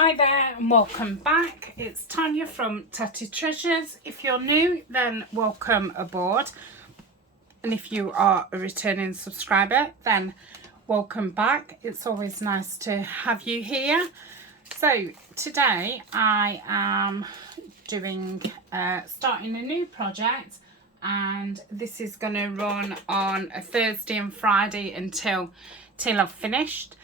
Hi there and welcome back. It's Tania from Tatty Treasures. If you're new, then welcome aboard. And if you are a returning subscriber, then welcome back. It's always nice to have you here. So today I am doing starting a new project, and this is going to run on a Thursday and Friday until I've finished.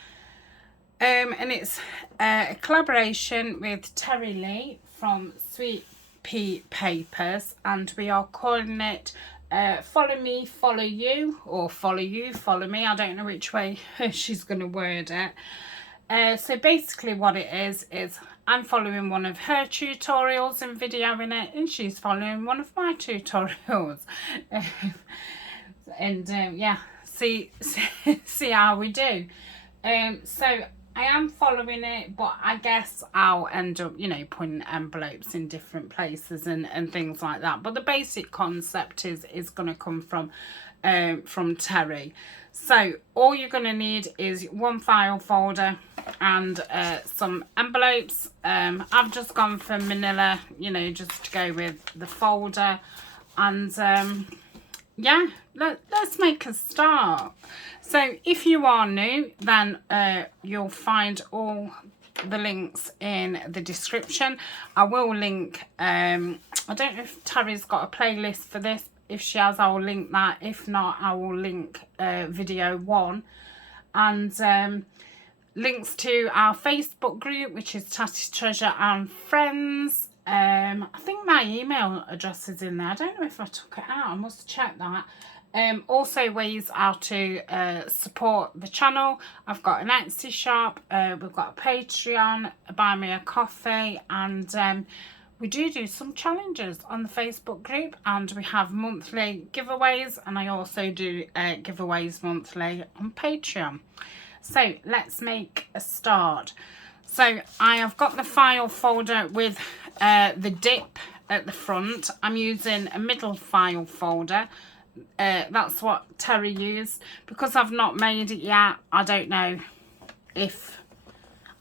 And it's a collaboration with Teri from Sweet Pea Papers, and we are calling it Follow Me, Follow You, or Follow You, Follow Me. I don't know which way she's going to word it. So basically what it is I'm following one of her tutorials and videoing it, and she's following one of my tutorials. Yeah, see how we do. So I am following it, but I guess I'll end up, putting envelopes in different places and things like that. But the basic concept is going to come from Teri. So all you're going to need is one file folder and some envelopes. I've just gone for manila, just to go with the folder. And yeah, let's make a start. So if you are new, then you'll find all the links in the description. I will link, I don't know if Teri's got a playlist for this. If she has, I will link that. If not, I will link video 1. And links to our Facebook group, which is Tatty Treasure and Friends. I think my email address is in there. I don't know if I took it out. I must check that. Also ways how to support the channel. I've got an Etsy shop, we've got a Patreon, a Buy Me a Coffee, and we do some challenges on the Facebook group, and we have monthly giveaways, and I also do giveaways monthly on Patreon. So let's make a start. So I have got the file folder with the dip at the front. I'm using a middle file folder. That's what Teri used. Because I've not made it yet, I don't know if...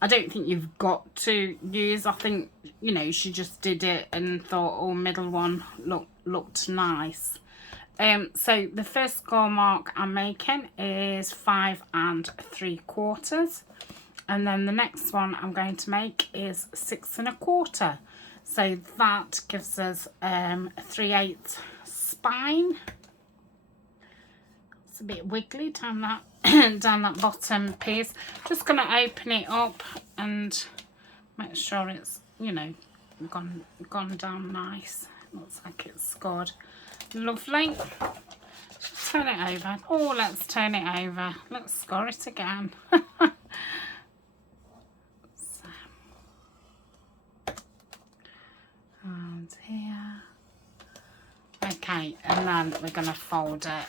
I don't think you've got to use... I think, she just did it and thought, oh, middle one looked nice. So the first score mark I'm making is 5 3/4. And then the next one I'm going to make is 6 1/4. So that gives us a 3/8 spine. It's a bit wiggly down that down that bottom piece. Just going to open it up and make sure it's gone down nice. Looks like it's scored. Lovely. Just turn it over. Oh, let's turn it over. Let's score it again. And here. Okay, and then we're going to fold it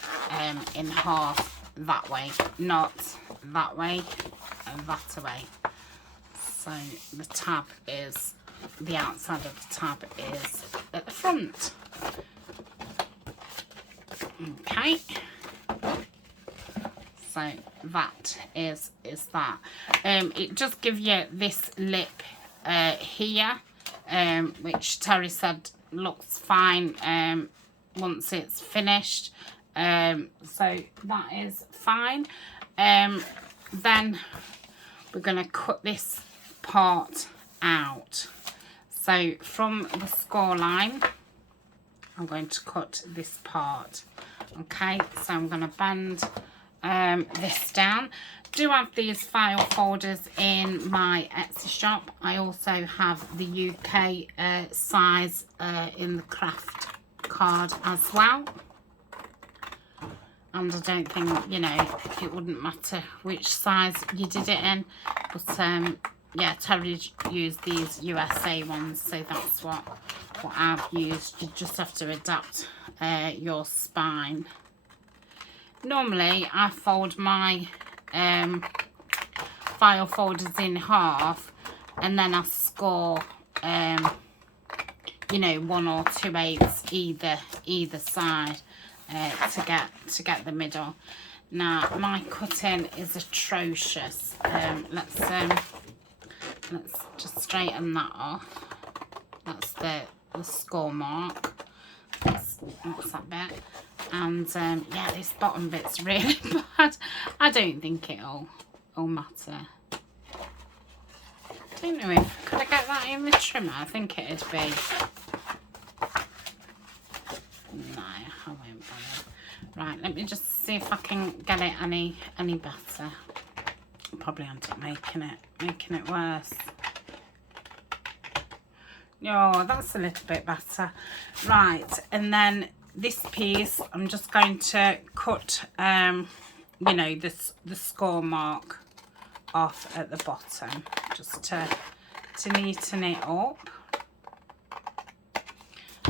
in half that way, not that way and that way. So the tab is, the outside of the tab is at the front. Okay. So that is that. It just gives you this lip here, which Teri said looks fine once it's finished. So that is fine. Then we're going to cut this part out. So from the score line, I'm going to cut this part. Okay, so I'm going to bend this down. Do have these file folders in my Etsy shop. I also have the UK size in the craft card as well. And I don't think, it wouldn't matter which size you did it in. But yeah, Teri used these USA ones, so that's what I've used. You just have to adapt your spine. Normally, I fold my file folders in half, and then I score 1 or 2/8 either side to get the middle. Now my cutting is atrocious. Let's just straighten that off. That's the score mark. That's that bit. And yeah, this bottom bit's really bad. I don't think it'll matter. Don't know if, could I get that in the trimmer? I think it'd be. No, I won't bother. Right, let me just see if I can get it any better. Probably end up making it worse. Oh, that's a little bit better. Right, and then this piece, I'm just going to cut, you know, the score mark off at the bottom, just to neaten it up.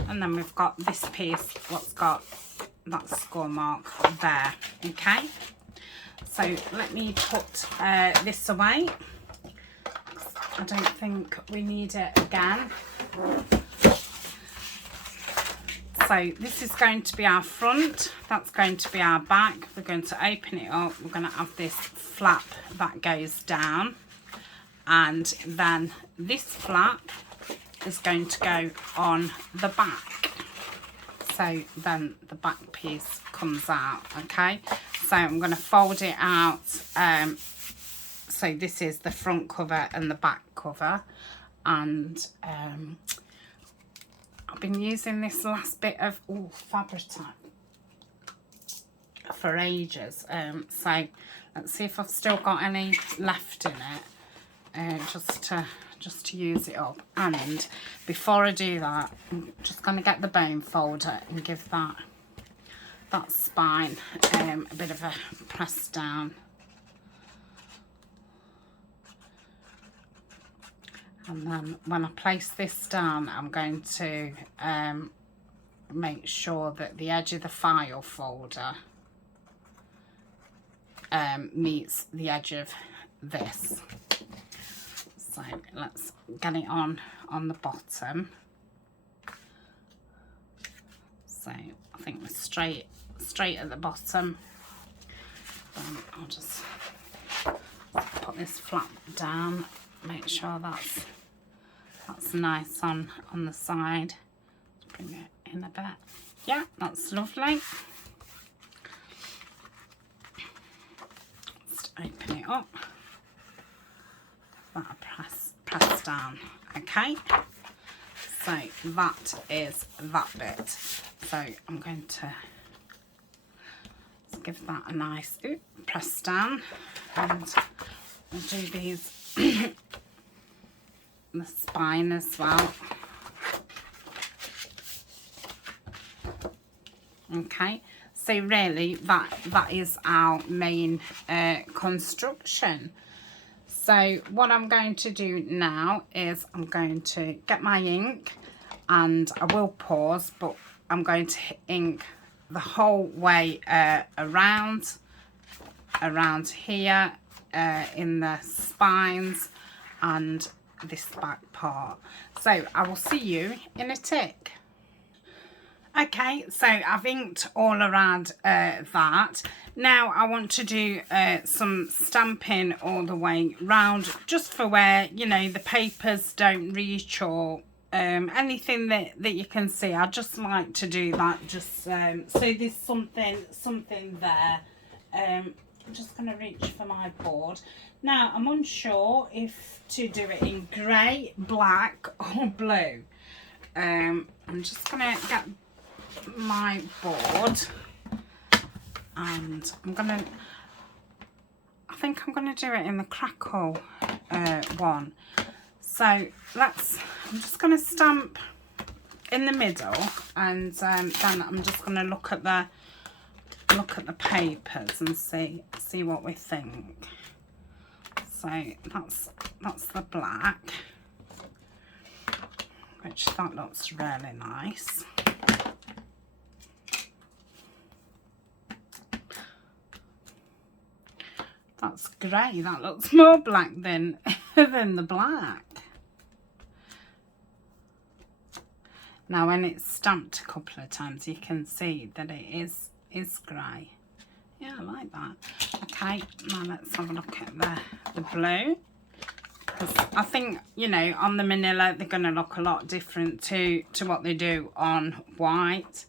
And then we've got this piece, what's got that score mark there. Okay, so let me put this away. I don't think we need it again. So this is going to be our front, that's going to be our back. We're going to open it up, we're going to have this flap that goes down, and then this flap is going to go on the back. So then the back piece comes out, okay? So I'm going to fold it out. So this is the front cover and the back cover, and I've been using this last bit of fabric for ages. So let's see if I've still got any left in it, just to use it up. And before I do that, I'm just going to get the bone folder and give that spine a bit of a press down. And then when I place this down, I'm going to make sure that the edge of the file folder meets the edge of this. So let's get it on the bottom. So I think we're straight at the bottom. Then I'll just put this flap down. Make sure that's nice on the side. Let's bring it in a bit. Yeah, that's lovely. Just open it up. That press down. Okay. So that is that bit. So I'm going to give that a nice press down, and we'll do these. The spine as well. Okay, so really that is our main construction. So what I'm going to do now is I'm going to get my ink, and I will pause, but I'm going to ink the whole way around here in the spines and this back part. So I will see you in a tick. Okay, so I've inked all around that. Now I want to do some stamping all the way round, just for where, you know, the papers don't reach, or anything that you can see. I just like to do that, just so there's something there. I'm just going to reach for my board. Now, I'm unsure if to do it in grey, black or blue. I'm just going to get my board, and I think I'm going to do it in the crackle one. So I'm just going to stamp in the middle, and then I'm just going to look at the papers and see what we think. So that's the black, which that looks really nice. That's grey. That looks more black than the black. Now when it's stamped a couple of times, you can see that it is grey. Yeah, I like that. Okay, now let's have a look at the blue. because I think, you know, on the manila they're going to look a lot different to what they do on white.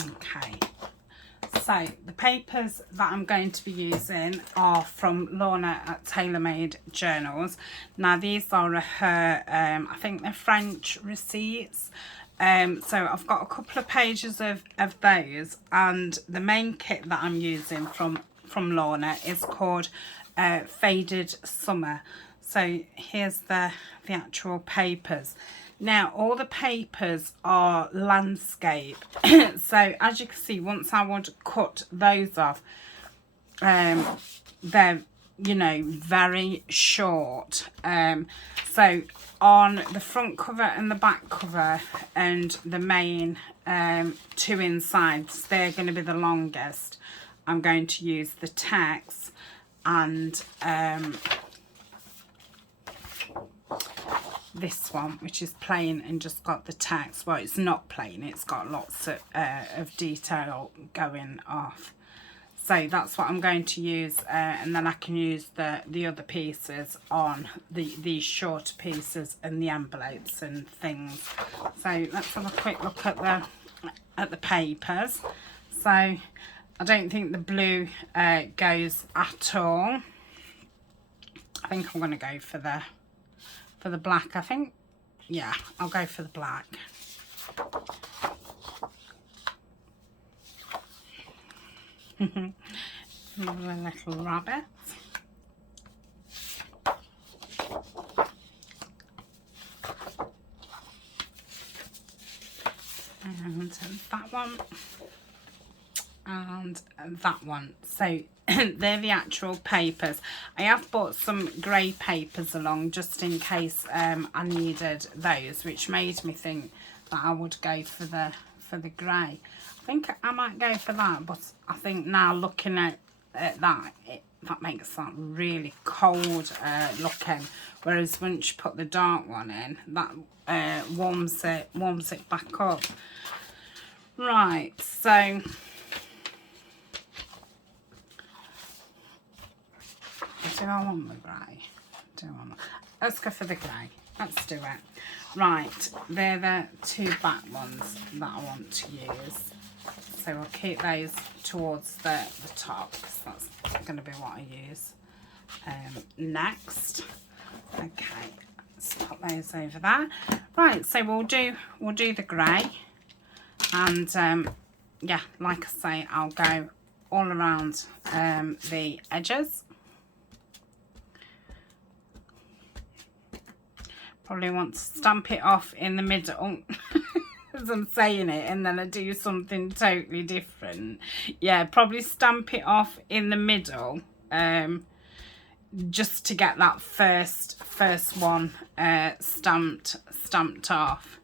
Okay, so the papers that I'm going to be using are from Lorna at TaylorMade Journals. Now these are her, I think they're French receipts. So I've got a couple of pages of those, and the main kit that I'm using from Lorna is called Faded Summer. So here's the actual papers. Now all the papers are landscape. So as you can see, once I would cut those off, they're, you know, very short. So on the front cover and the back cover and the main two insides, they're going to be the longest. I'm going to use the text and this one, which is plain and just got the text. Well, it's not plain, it's got lots of detail going off. So that's what I'm going to use, and then I can use the other pieces on these shorter pieces and the envelopes and things. So let's have a quick look at the papers. So I don't think the blue goes at all. I think I'm going to go for the black. I think, yeah, I'll go for the black. Lovely little rabbit. And that one. And that one. So they're the actual papers. I have bought some grey papers along just in case I needed those, which made me think that I would go for the grey. I think I might go for that, but I think now looking at that, that makes that really cold looking, whereas once you put the dark one in, that warms it back up. Right, so do I want the grey? Let's go for the grey. Let's do it. Right, they're the two back ones that I want to use. So I'll keep those towards the top, because that's going to be what I use next. Okay, let's put those over there. Right, so we'll do the grey, and yeah, like I say, I'll go all around the edges. Probably want to stamp it off in the middle as I'm saying it, and then I do something totally different. Yeah, probably stamp it off in the middle, just to get that first one stamped off,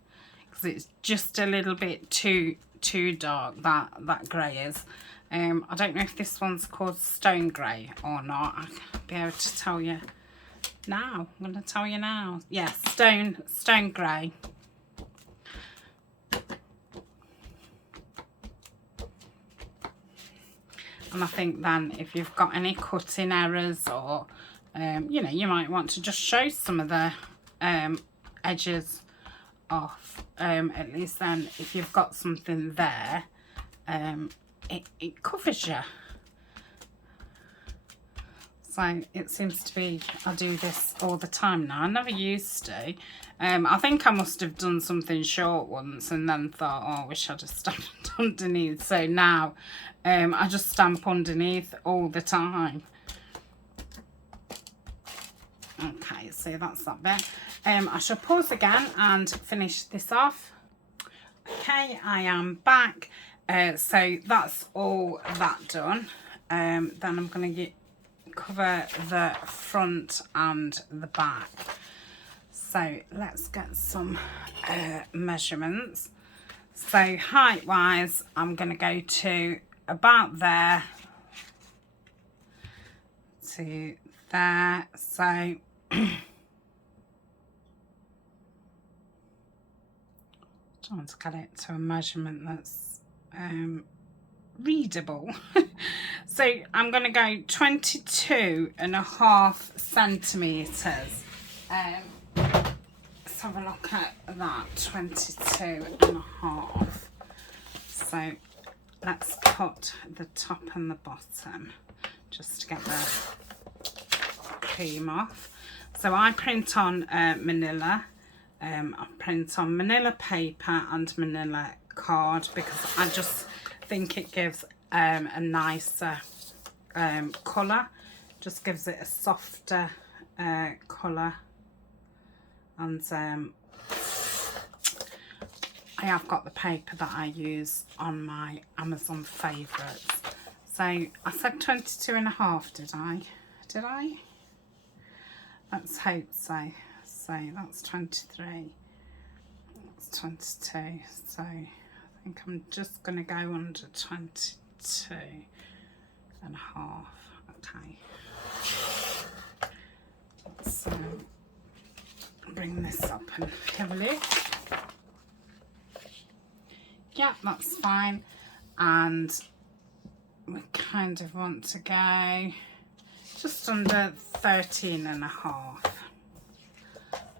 because it's just a little bit too dark, that grey is. I don't know if this one's called stone grey or not. I'll be able to tell you now. I'm going to tell you now. Yes, stone grey. And I think then if you've got any cutting errors, or you know, you might want to just show some of the edges off. At least then if you've got something there, it covers you. So it seems to be, I do this all the time now. I never used to. I think I must have done something short once and then thought, oh, I wish I'd have stamped underneath. So now I just stamp underneath all the time. Okay, so that's that bit. I shall pause again and finish this off. Okay, I am back. So that's all that done. Then I'm going to cover the front and the back. So let's get some measurements. So height wise, I'm going to go to about there to there. So trying to get it to a measurement that's readable. So I'm going to go 22.5 centimetres. Let's have a look at that, 22.5. So let's cut the top and the bottom just to get the cream off. So I print on manila. I print on manila paper and manila card because I just think it gives a nicer colour. Just gives it a softer colour. And I have got the paper that I use on my Amazon favourites. So I said 22.5, did I? Did I? Let's hope so. So that's 23. That's 22. So I think I'm just going to go under 22.5. Okay. So bring this up and have a look. Yeah, that's fine. And we kind of want to go just under 13.5.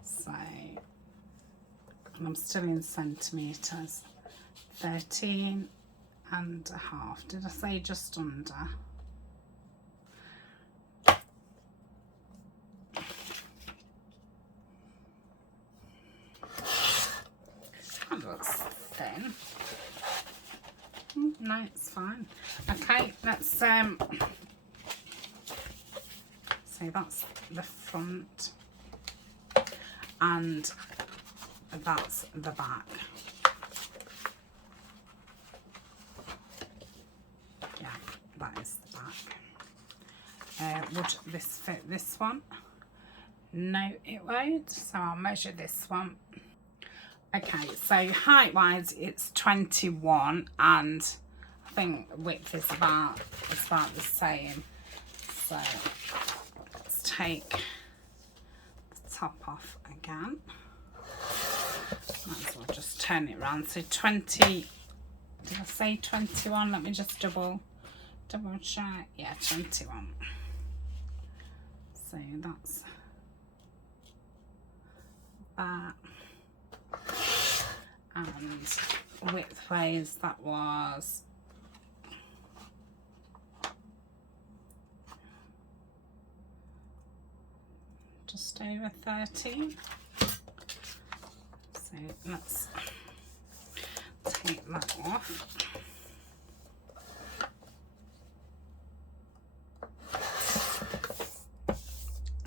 So, and I'm still in centimetres. 13.5. Did I say just under? That looks thin. No, it's fine. Okay, let's so that's the front and that's the back. Yeah, that is the back. Would this fit this one? No, it won't. So I'll measure this one. Okay, so height wise it's 21 and I think width is about the same. So let's take the top off again. Might as well just turn it around. So 20, did I say 21? Let me just double check. Yeah, 21. So that's that. And width-wise, that was just over 13. So let's take that off.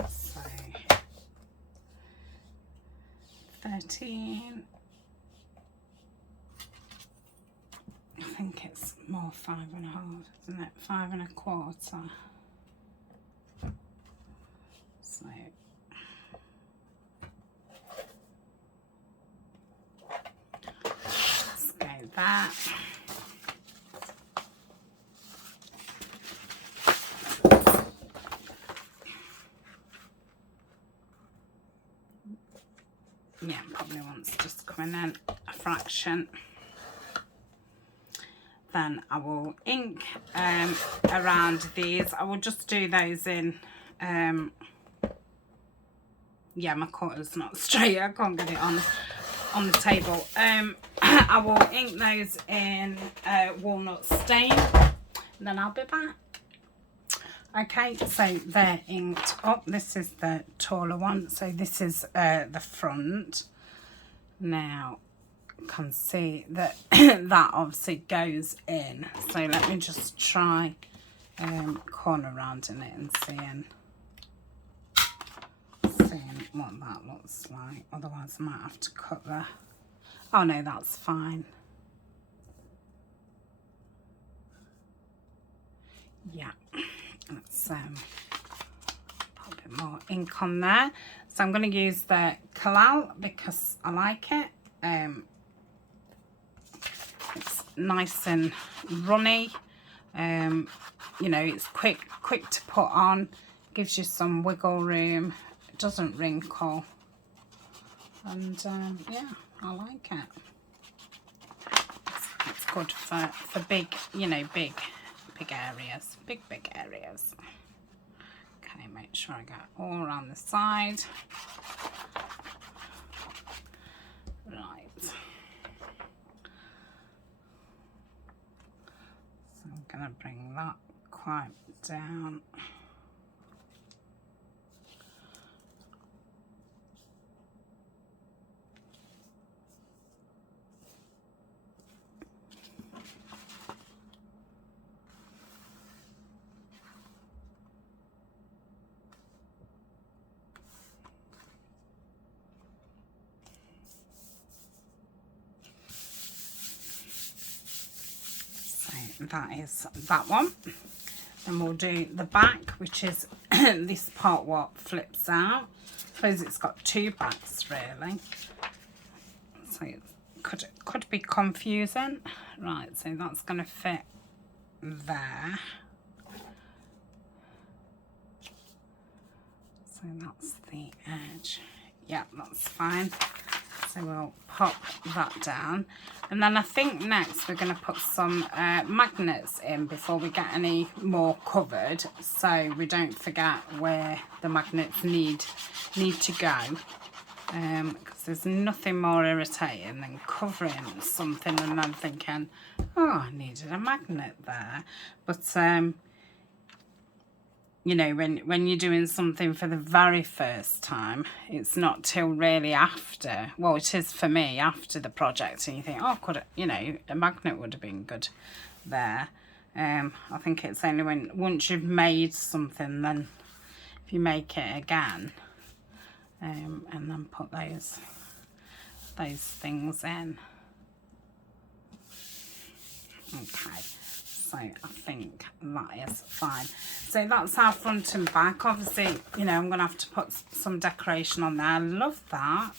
So 13. I think it's more 5.5, isn't it? 5.25. So let's go that. Yeah, probably wants just coming in a fraction. Then I will ink around these. I will just do those in, yeah, my cutter's not straight. I can't get it on the table. I will ink those in walnut stain. And then I'll be back. Okay, so they're inked up. This is the taller one. So this is the front. Now, can see that that obviously goes in, so let me just try corner around in it and seeing what that looks like. Otherwise I might have to cut the, oh no, that's fine. Yeah, let's put a bit more ink on there. So I'm going to use the Kalal because I like it. It's nice and runny. You know, it's quick to put on. Gives you some wiggle room. It doesn't wrinkle. And yeah, I like it. Let's good for big, you know, big areas, big areas. Okay, make sure I get all around the side. Right. So I'm going to bring that quite down. That is that one. Then we'll do the back, which is this part what flips out. I suppose it's got two backs really, so it could be confusing. Right, so that's going to fit there. So that's the edge. Yeah, that's fine. So we'll pop that down, and then I think next we're going to put some magnets in before we get any more covered, so we don't forget where the magnets need to go, because there's nothing more irritating than covering something and then thinking, oh, I needed a magnet there. But you know, when you're doing something for the very first time, it's not till really after, well, it is for me, after the project, and you think, oh, could it, you know, a magnet would have been good there. I think it's only once you've made something, then if you make it again, and then put those things in. Okay. So I think that is fine. So that's our front and back. Obviously, you know, I'm going to have to put some decoration on there. I love that.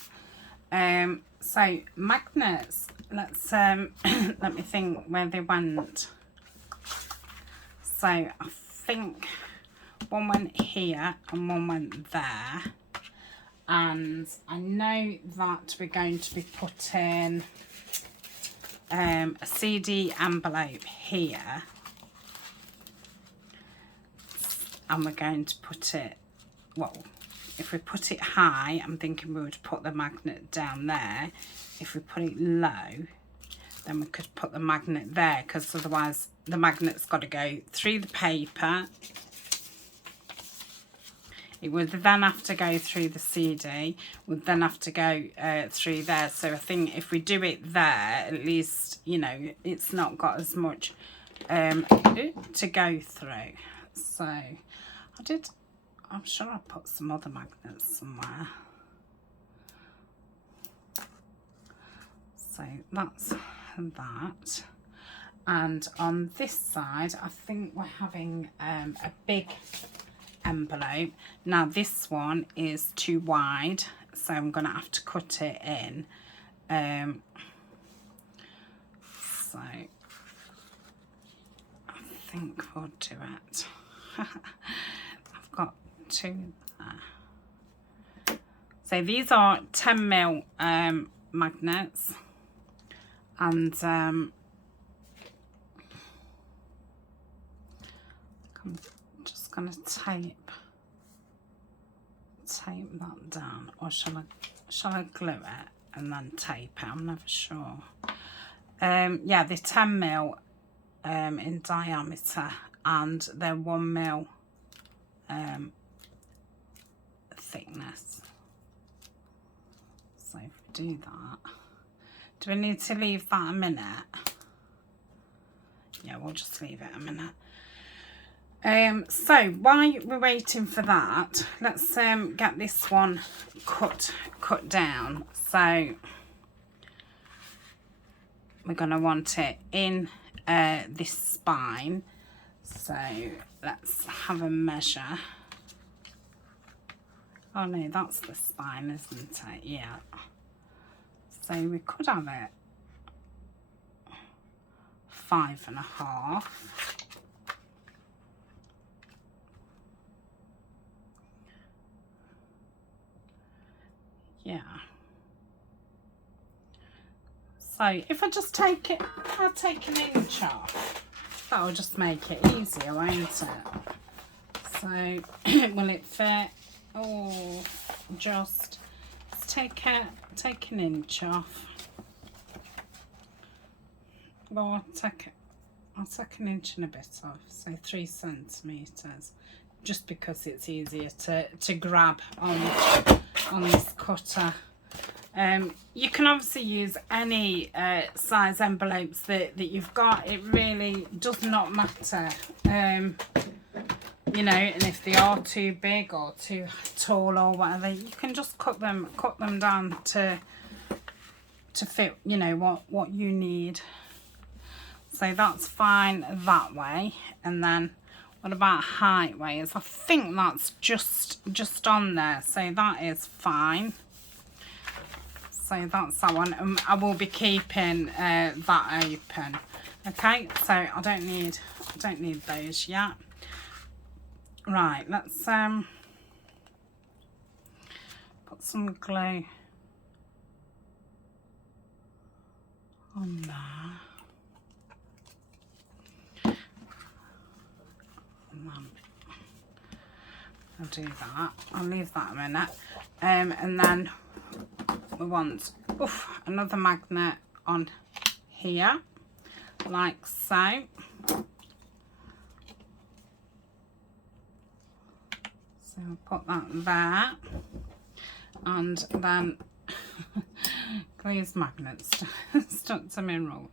So magnets, let's let me think where they went. So I think one went here and one went there. And I know that we're going to be putting a CD envelope here, and we're going to put it, well, if we put it high, I'm thinking we would put the magnet down there. If we put it low, then we could put the magnet there, because otherwise the magnet's got to go through the paper. It would then have to go through the CD, would then have to go through there. So I think if we do it there, at least, you know, it's not got as much to go through. So I'm sure I put some other magnets somewhere. So that's that. And on this side, I think we're having a big envelope. Now this one is too wide, so I'm gonna have to cut it in. So I think we'll do it. I've got two there. So these are 10mm magnets, and I'm just going to tape that down, or shall I glue it and then tape it? I'm never sure. Yeah, they're 10mm in diameter, and they're 1mm thickness. So if we do that, do we need to leave that a minute? Yeah, we'll just leave it a minute. So while we're waiting for that, let's get this one cut down. So we're going to want it in this spine. So let's have a measure. Oh no, that's the spine, isn't it? Yeah. So we could have it 5.5. Yeah. So if I just take it, I'll take an inch off. That'll just make it easier, won't it? So will it fit? Oh, just take an inch off. Well, I'll take an inch and a bit off, so 3 centimetres, just because it's easier to grab on this cutter. You can obviously use any size envelopes that you've got. It really does not matter, you know, and if they are too big or too tall or whatever, you can just cut them down to fit, you know, what you need. So that's fine that way. And then what about height ways? I think that's just on there, so that is fine. So that's that one. I will be keeping that open. Okay, so I don't need those yet. Right, let's put some glue on there. I'll do that. I'll leave that a minute. And then we want another magnet on here, like so. So I'll put that there. And then these magnets stuck to my roller.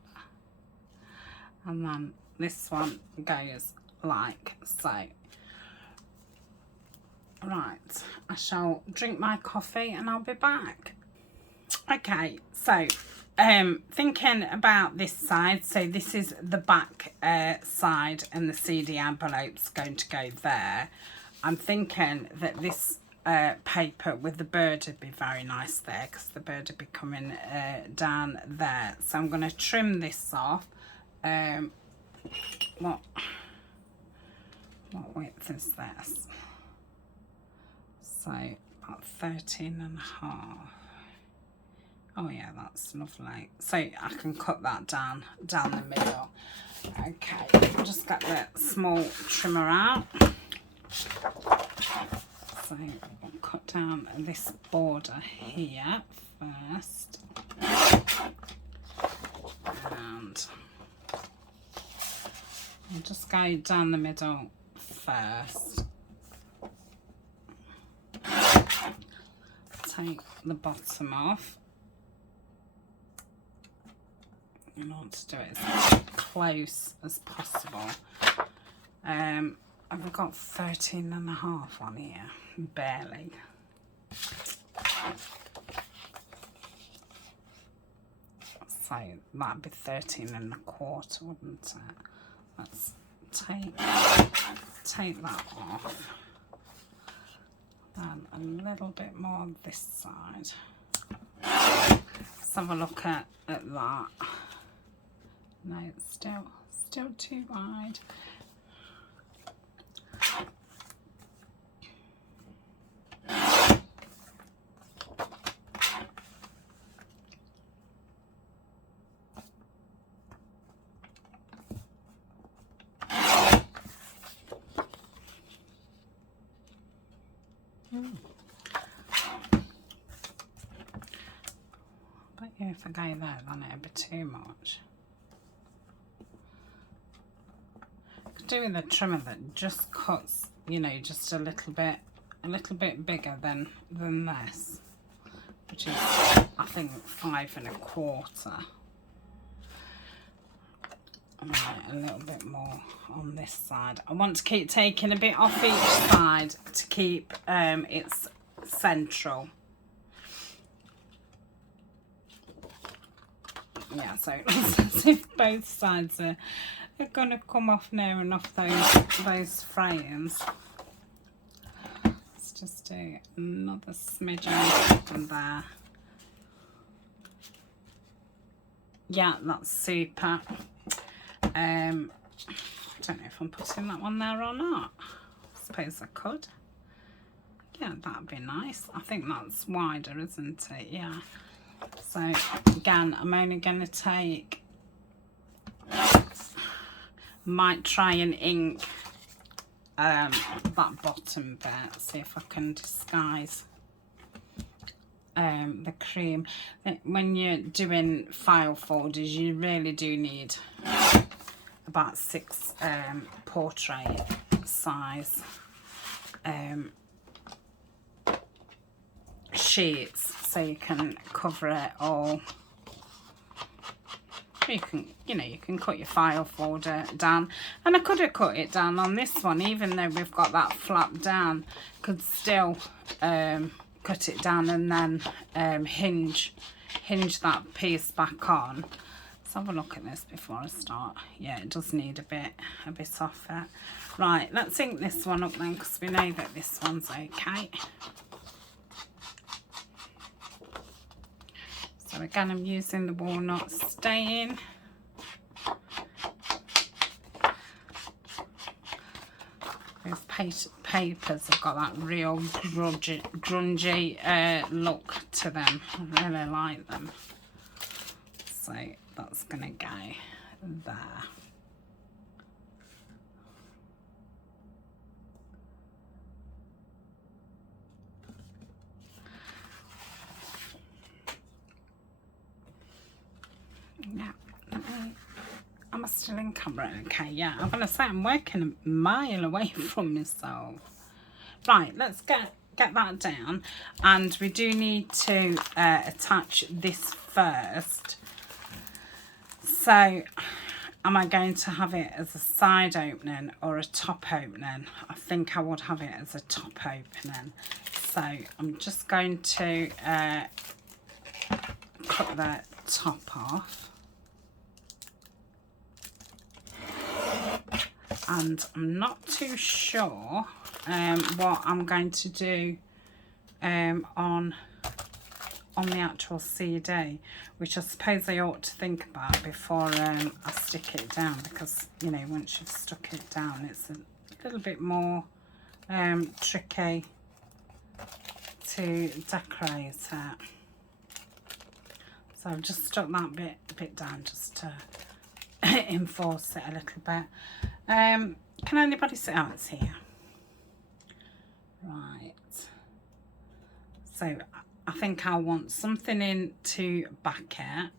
And then this one goes like so. Right, I shall drink my coffee and I'll be back. Okay, so thinking about this side, so this is the back side and the CD envelope's going to go there. I'm thinking that this paper with the bird would be very nice there, because the bird would be coming down there. So I'm going to trim this off. What width is this? So about 13.5. Oh yeah, that's lovely. So I can cut that down the middle. Okay, I'll just get the small trimmer out. So I'll cut down this border here first. And I'll just go down the middle first. Take the bottom off. I want to do it as close as possible. I've got 13.5 on here, barely. So that'd be 13.25, wouldn't it? Let's take that off. And a little bit more on this side. Let's have a look at that. No, it's still too wide. But yeah, if I go there, then it'd be too much. Could do with a trimmer that just cuts, you know, just a little bit bigger than this, which is I think 5.25. Right, a little bit more on this side. I want to keep taking a bit off each side to keep it central. Yeah, so it's as if both sides are going to come off near enough those frames. Let's just do another smidgen on there. Yeah, that's super. I don't know if I'm putting that one there or not. I suppose I could. Yeah, that'd be nice. I think that's wider, isn't it? Yeah. So again, I'm only going to take, might try and ink that bottom bit, see if I can disguise the cream. When you're doing file folders, you really do need about 6 portrait size sheets, so you can cover it all. You can, you know, you can cut your file folder down, and I could have cut it down on this one, even though we've got that flap down, could still cut it down and then hinge that piece back on. Let's have a look at this before I start. Yeah, it does need a bit off it. Right, let's ink this one up then, because we know that this one's okay. So again, I'm using the walnut stain. These papers have got that real grungy look to them. I really like them. So that's going to go there. Yeah, am I still in camera? Okay, yeah, I'm gonna say I'm working a mile away from myself. Right, let's get that down, and we do need to attach this first. So am I going to have it as a side opening or a top opening? I think I would have it as a top opening. So I'm just going to cut the top off. And I'm not too sure what I'm going to do on the actual CD, which I suppose I ought to think about before I stick it down, because, you know, once you've stuck it down, it's a little bit more tricky to decorate it. So I've just stuck that bit down just to enforce it a little bit. Can anybody see? Oh, it's here. Right. So I think I want something in to back it,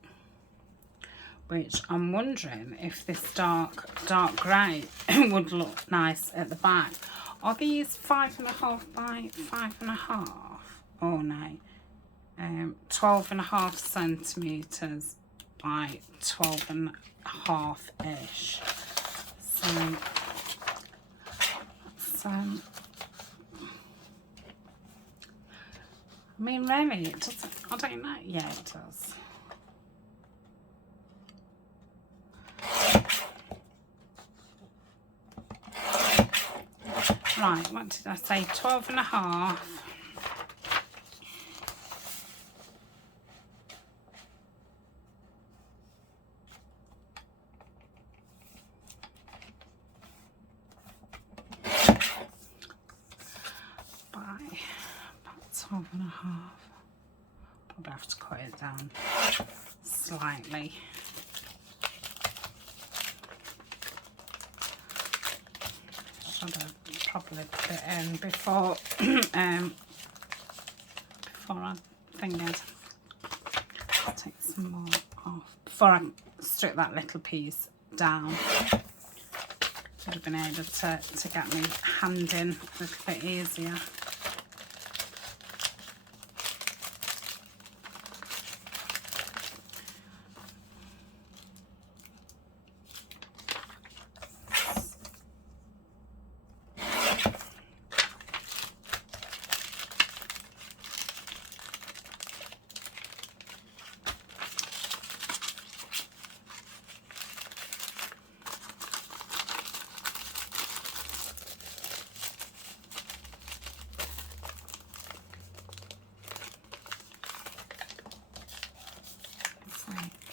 which I'm wondering if this dark grey would look nice at the back. Are these 5.5 by 5.5? Oh no, 12.5 centimetres by 12.5 ish. So I mean, really, it doesn't, I don't know. Yeah, it does. Right, what did I say? 12.5. Probably have to cut it down slightly. Should have probably put it in before before I fingered. Take some more off before I strip that little piece down. Would have been able to get my hand in a little bit easier.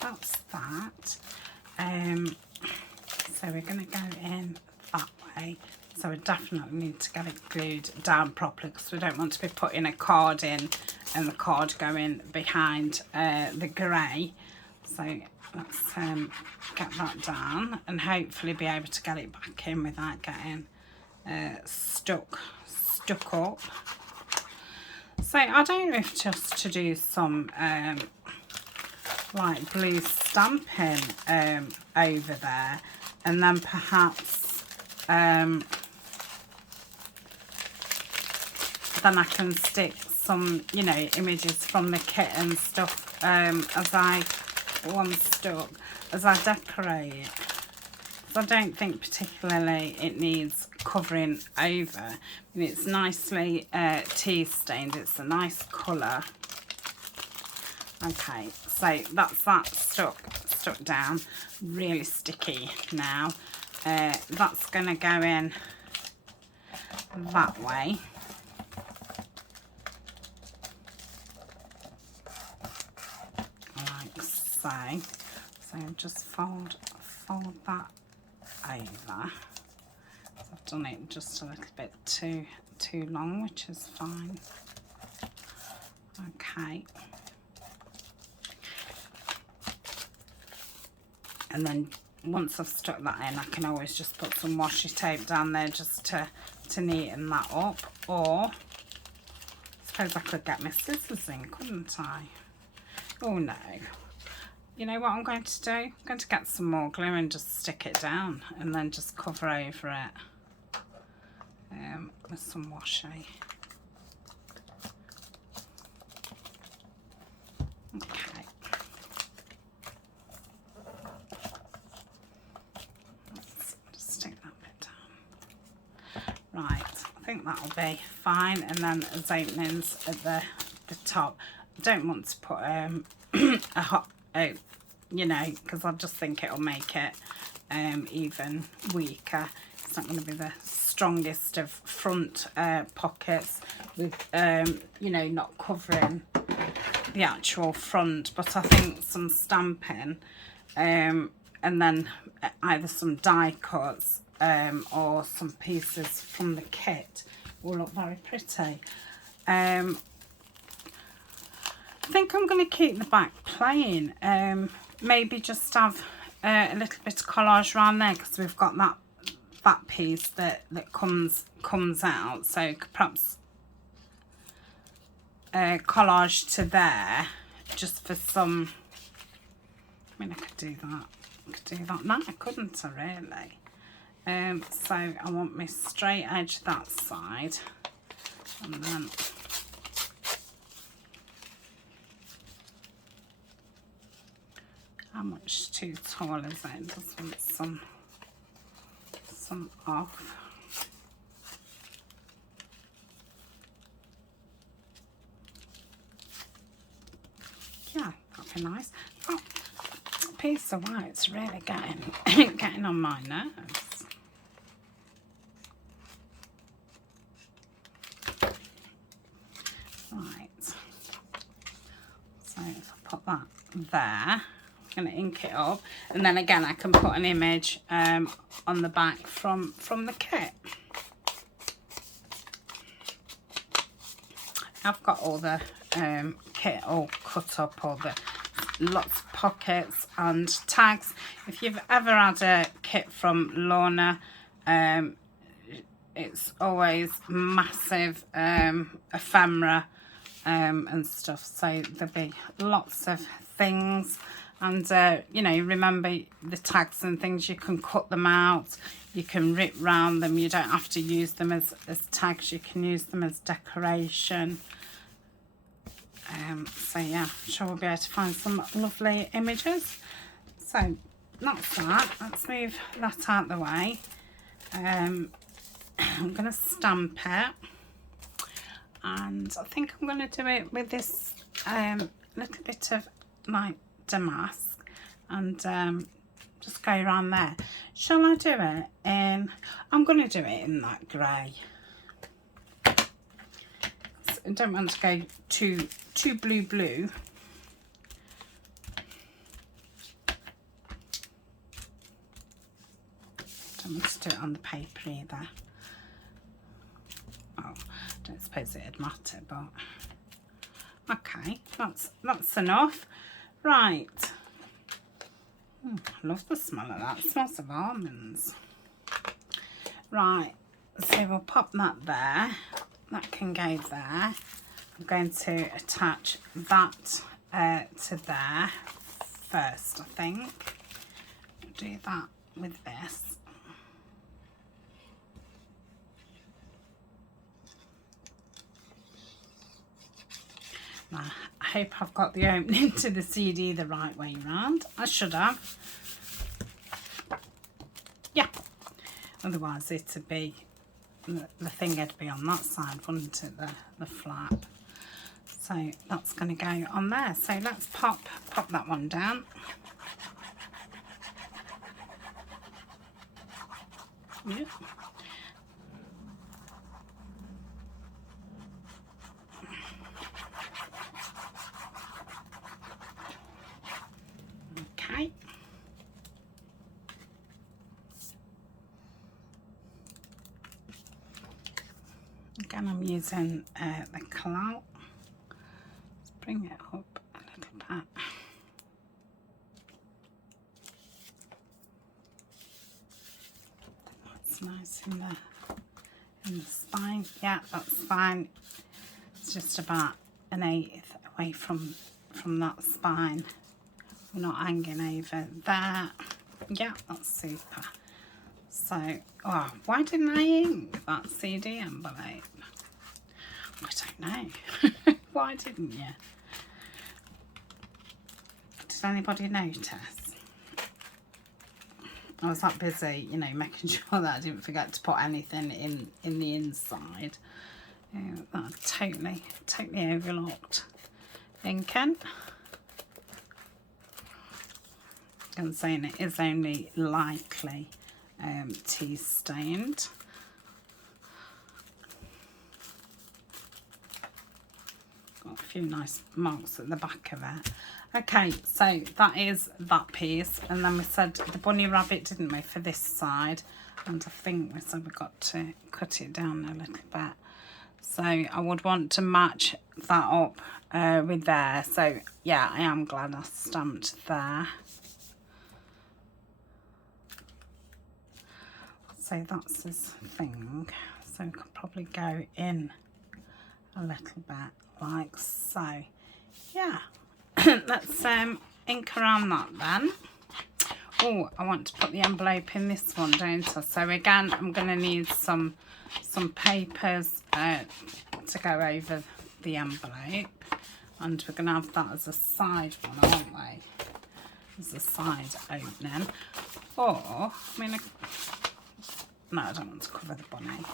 That's that. So we're going to go in that way. So we definitely need to get it glued down properly, because we don't want to be putting a card in and the card going behind the grey. So let's get that down and hopefully be able to get it back in without getting stuck up. So I don't know if just to do some like blue stamping over there, and then perhaps then I can stick some, you know, images from the kit and stuff as I decorate. So I don't think particularly it needs covering over. I mean, it's nicely tea stained. It's a nice colour. Okay, so that's that stuck down. Really sticky now. That's going to go in that way. Like so. So just fold that over. I've done it just a little bit too long, which is fine. Okay. And then once I've stuck that in, I can always just put some washi tape down there just to neaten that up. Or I suppose I could get my scissors in, couldn't I? Oh no. You know what I'm going to do? I'm going to get some more glue and just stick it down and then just cover over it with some washi. Okay. Let's just stick that bit down. Right, I think that'll be fine. And then there's openings at the top. I don't want to put a hot, you know, because I just think it'll make it even weaker. It's not going to be the strongest of front pockets with, you know, not covering the actual front. But I think some stamping and then either some die cuts or some pieces from the kit will look very pretty. I think I'm going to keep the back plain. Maybe just have a little bit of collage around there, because we've got that piece that comes out. So perhaps collage to there, just for some. I mean, I could do that. I could do that. No, I couldn't, really. So I want my straight edge that side, and then. How much too tall is it? Just want some off. Yeah, that'd be nice. Oh, piece of white's really getting on my nerves. Right. So if I put that there. Going to ink it up, and then again I can put an image on the back from the kit. I've got all the kit all cut up, all the lots of pockets and tags. If you've ever had a kit from Lorna, it's always massive ephemera and stuff, so there'll be lots of things. And, you know, remember the tags and things, you can cut them out, you can rip round them, you don't have to use them as tags, you can use them as decoration. So, yeah, I'm sure we'll be able to find some lovely images. So, that's that. Let's move that out of the way. I'm going to stamp it. And I think I'm going to do it with this little bit of, like, damask, and just go around there. Shall I do it in, I'm going to do it in that grey. I don't want to go too blue. Don't want to do it on the paper either. suppose it'd matter, but okay, that's enough. Right. I love the smell of that. It smells of almonds. Right, so we'll pop that there. That can go there. I'm going to attach that to there first, I think. I'll do that with this. Now, I hope I've got the opening to the CD the right way around. I should have. Yeah. Otherwise it'd be, the thing would be on that side, wouldn't it, the flap. So that's going to go on there. So let's pop that one down. Yep. Okay. Again, I'm using the clout. Let's bring it up a little bit. That's nice in the spine. Yeah, that's fine. It's just about 1/8 away from that spine. We're not hanging over there. Yeah, that's super. So, oh, why didn't I ink that CD envelope? I don't know. Why didn't you? Did anybody notice? I was that busy, you know, making sure that I didn't forget to put anything in the inside. That I totally overlooked inking. And saying it is only lightly tea stained. Got a few nice marks at the back of it. Okay, so that is that piece, and then we said the bunny rabbit, didn't we, for this side, and I think we said we got to cut it down a little bit. So I would want to match that up with there. So yeah, I am glad I stamped there. So that's his thing. So we could probably go in a little bit like so. Yeah. Let's ink around that then. Oh, I want to put the envelope in this one, don't I? So again, I'm going to need some papers to go over the envelope, and we're going to have that as a side one, aren't we? As a side opening. Or, I mean, no, I don't want to cover the bunny.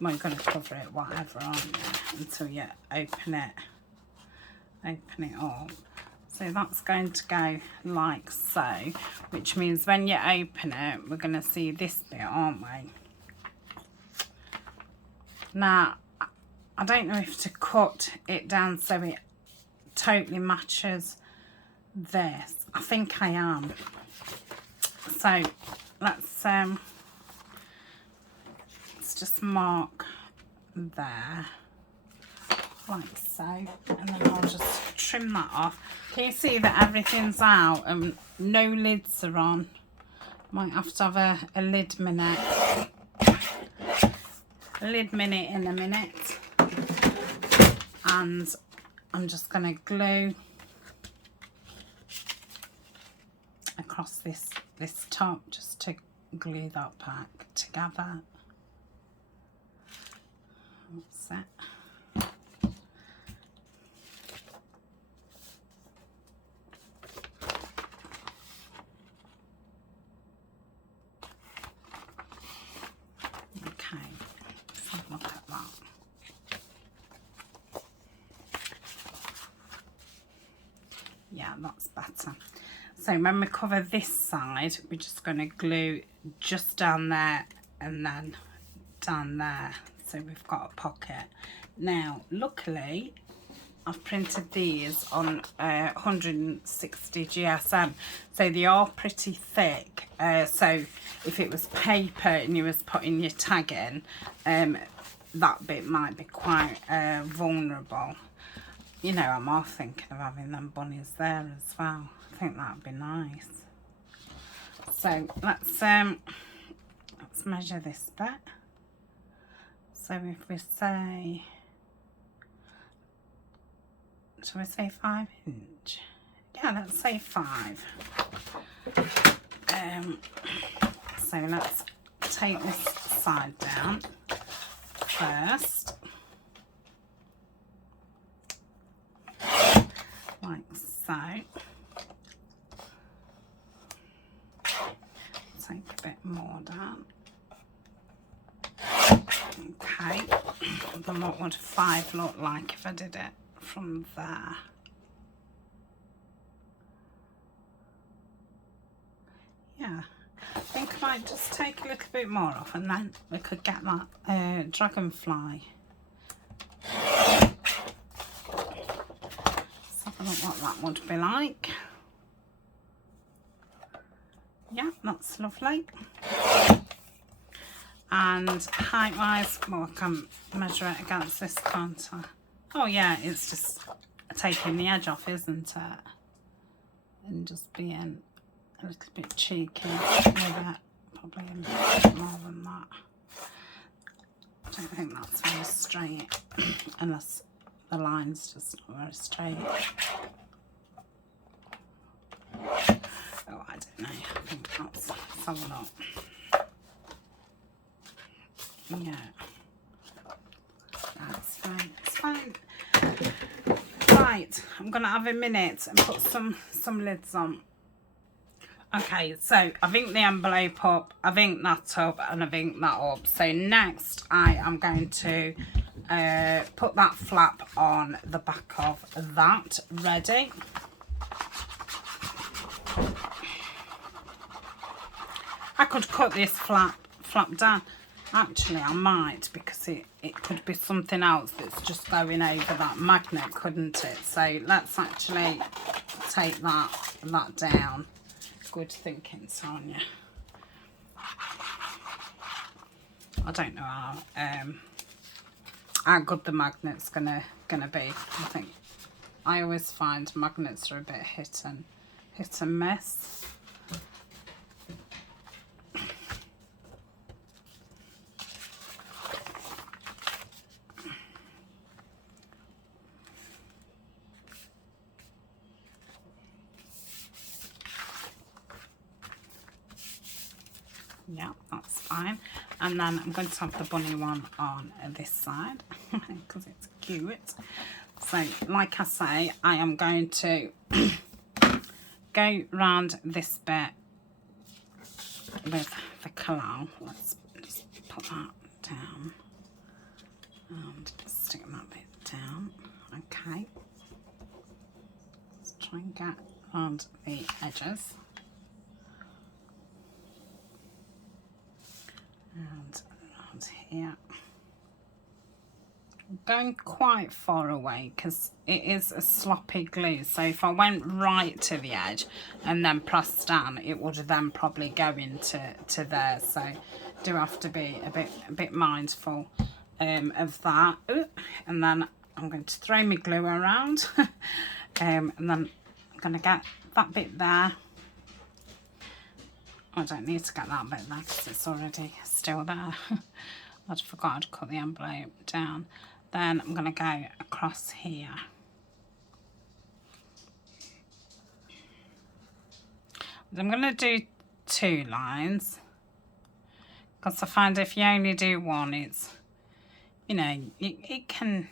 Well, you're going to cover it, whatever, aren't you? Until you open it up. So that's going to go like so, which means when you open it, we're going to see this bit, aren't we? Now, I don't know if to cut it down so it totally matches this. I think I am. So let's just mark there like so, and then I'll just trim that off. Can you see that everything's out and no lids are on? Might have to have a lid minute. A lid minute in a minute. And I'm just going to glue across this top just to glue that back together. That's it. Look at that. Yeah, that's better. So when we cover this side, we're just going to glue just down there and then down there. So we've got a pocket. Now, luckily, I've printed these on 160 GSM, so they are pretty thick. So if it was paper and you was putting your tag in, that bit might be quite vulnerable. You know, I'm all thinking of having them bunnies there as well. I think that'd be nice. So let's measure this bit. So if we say, shall we say 5 inch? Yeah, let's say 5. So let's take this side down first, like so. Take a bit more down. Okay, then what would 5 look like if I did it from there? Yeah, I think I might just take a little bit more off and then we could get that dragonfly. Let's have a look what that would be like. Yeah, that's lovely. And height wise, well, I can measure it against this, can't I? Oh yeah, it's just taking the edge off, isn't it? And just being a little bit cheeky with it. Probably a bit more than that. I don't think that's very straight, unless the line's just not very straight. Oh, I don't know. I think that's something up. Yeah, that's fine. It's fine. Right, I'm gonna have a minute and put some lids on. Okay, so I've inked the envelope up, I've inked that up, and I've inked that up. So next, I am going to put that flap on the back of that. Ready? I could cut this flap down. Actually, I might, because it could be something else that's just going over that magnet, couldn't it? So let's actually take that down. Good thinking, Tania. I don't know how good the magnet's gonna be. I think I always find magnets are a bit hit and miss. Yeah, that's fine. And then I'm going to have the bunny one on this side because it's cute. So, like I say, I am going to go round this bit with the collal. Let's just put that down and stick that bit down. Okay. Let's try and get around the edges. And around here. I'm going quite far away because it is a sloppy glue, so if I went right to the edge and then pressed down, it would then probably go into there. So do have to be a bit mindful of that. Ooh, and then I'm going to throw my glue around and then I'm going to get that bit there. I don't need to get that bit there because it's already still there. I'd forgot I'd cut the envelope down. Then I'm going to go across here. I'm going to do 2 lines because I find if you only do one, it's, you know, it can,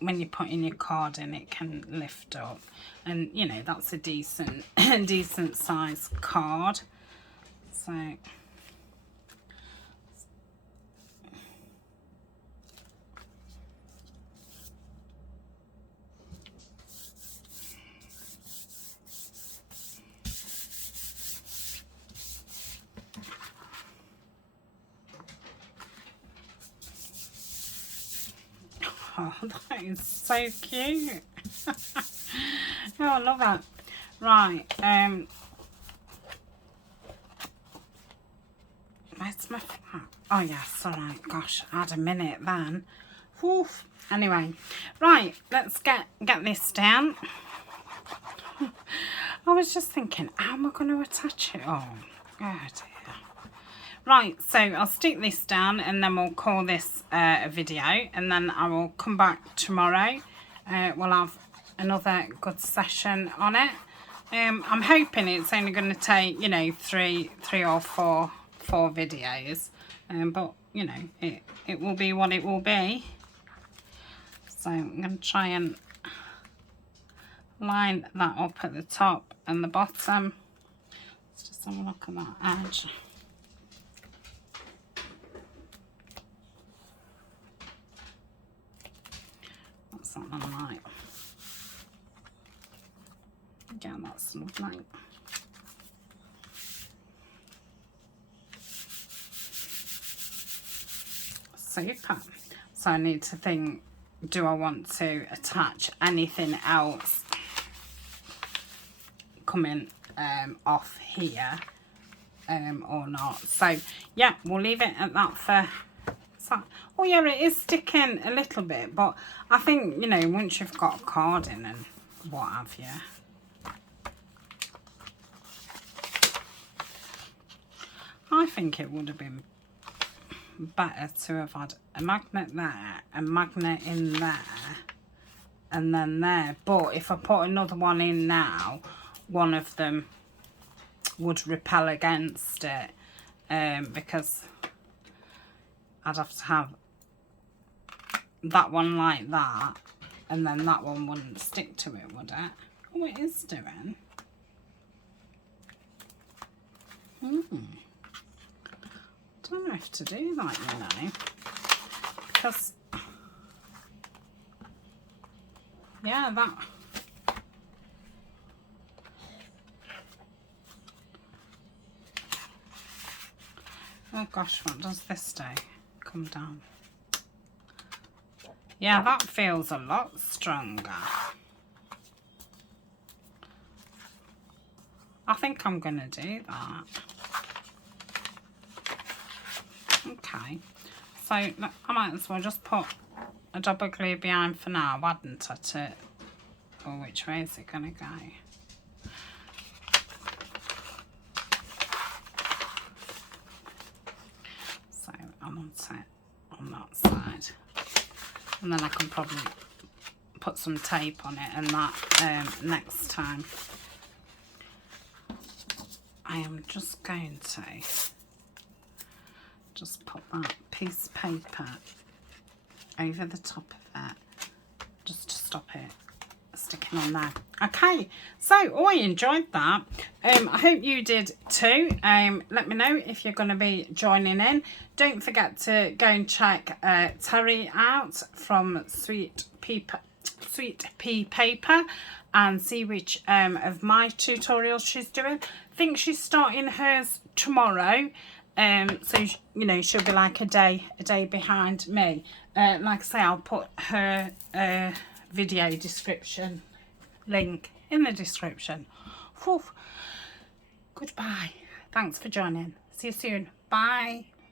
when you're putting your card in, it can lift up, and you know that's a decent size card. So oh, that is so cute. Oh, I love that. Right, where's my flap? Oh yes, alright, gosh, add a minute then. Woof. Anyway, right, let's get this down. I was just thinking, how am I going to attach it? Oh dear. Right, so I'll stick this down and then we'll call this a video, and then I will come back tomorrow. We'll have another good session on it. I'm hoping it's only going to take, you know, three or four videos, but you know, it will be what it will be. So I'm going to try and line that up at the top and the bottom. Let's just have a look at that edge. What's that one like? Yeah, that's lovely. Super. So I need to think, do I want to attach anything else coming off here or not? So yeah, we'll leave it at that for... Oh yeah, it is sticking a little bit, but I think, you know, once you've got a card in and what have you, I think it would have been better to have had a magnet there, a magnet in there, and then there. But if I put another one in now, one of them would repel against it, because I'd have to have that one like that, and then that one wouldn't stick to it, would it? Oh, it is doing. I don't know if to do that, you know, because yeah, that oh gosh, what does this do? Come down. Yeah, that feels a lot stronger. I think I'm gonna do that. Okay, so I might as well just put a double glue behind for now, hadn't I, to, or which way is it going to go? So I want it on that side, and then I can probably put some tape on it and that next time. I am just going to just put that piece of paper over the top of it, just to stop it sticking on there. Okay, so I enjoyed that. I hope you did too. Let me know if you're going to be joining in. Don't forget to go and check Teri out from Sweet Pea Paper and see which of my tutorials she's doing. I think she's starting hers tomorrow. So you know, she'll be like a day behind me. Like I say, I'll put her video description link in the description. Whew. Goodbye. Thanks for joining. See you soon. Bye.